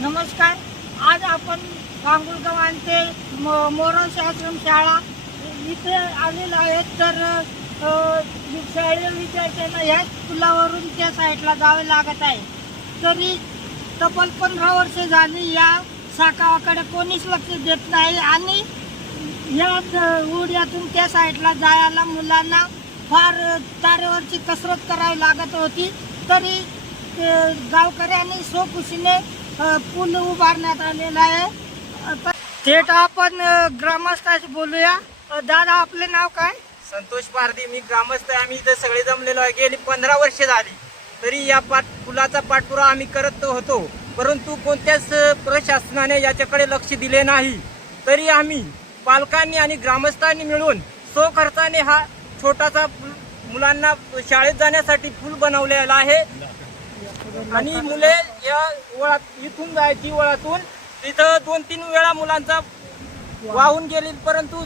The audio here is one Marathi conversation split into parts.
नमस्कार. आज आपण गांगुळगावांचे आणते मोरस आश्रम शाळा इथे आलेलो आहेत. तर शाळे विद्यार्थ्यांना ह्याच पुलावरून त्या साईडला जावे लागत आहे. तरी तब्बल पंधरा वर्षे झाली या साकावाकडे कोणीच लक्ष देत नाही आणि या उड्यातून त्या साईडला जायला मुलांना फार तारेवरची कसरत करावी लागत होती. तरी गावकऱ्यांनी सोखुशीने पूल उभारण्यात आलेला आहे. तर थेट आपण ग्रामस्थाशी बोलूया. दादा आपले नाव काय? संतोष पारदी मी ग्रामस्थ आहे. आम्ही इथे सगळे जमलेलो आहे. गेली पंधरा वर्षे झाली. तरी या पाठ पुलाचा पाठपुरावा आम्ही करत होतो. परंतु कोणत्याच प्रशासनाने याच्याकडे लक्ष दिले नाही. तरी आम्ही पालकांनी आणि ग्रामस्थांनी मिळून स्वखर्चाने हा छोटासा मुलांना शाळेत जाण्यासाठी पूल बनवलेला आहे. आणि मुले या वळात इथून जायची वळातून तिथं दोन तीन वेळा मुलांचा वाहून गेले परंतु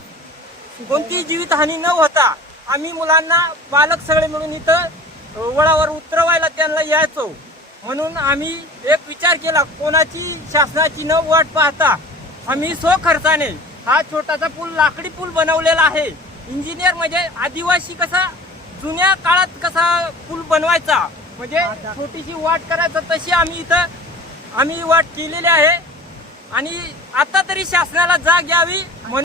कोणतीही जीवितहानी न होता आम्ही मुलांना पालक सगळे मिळून इथं वळावर उतरवायला त्यांना यायचो. म्हणून आम्ही एक विचार केला कोणाची शासनाची न वाट पाहता आम्ही स्वखर्चाने हा छोटासा पूल लाकडी पूल बनवलेला आहे. इंजिनियर म्हणजे आदिवासी कसा जुन्या काळात कसा पूल बनवायचा म्हणजे छोटीशी वाट करायचं तशी आम्ही इथं आम्ही वाट केलेली आहे. आणि आता तरी शासनाला जाग यावी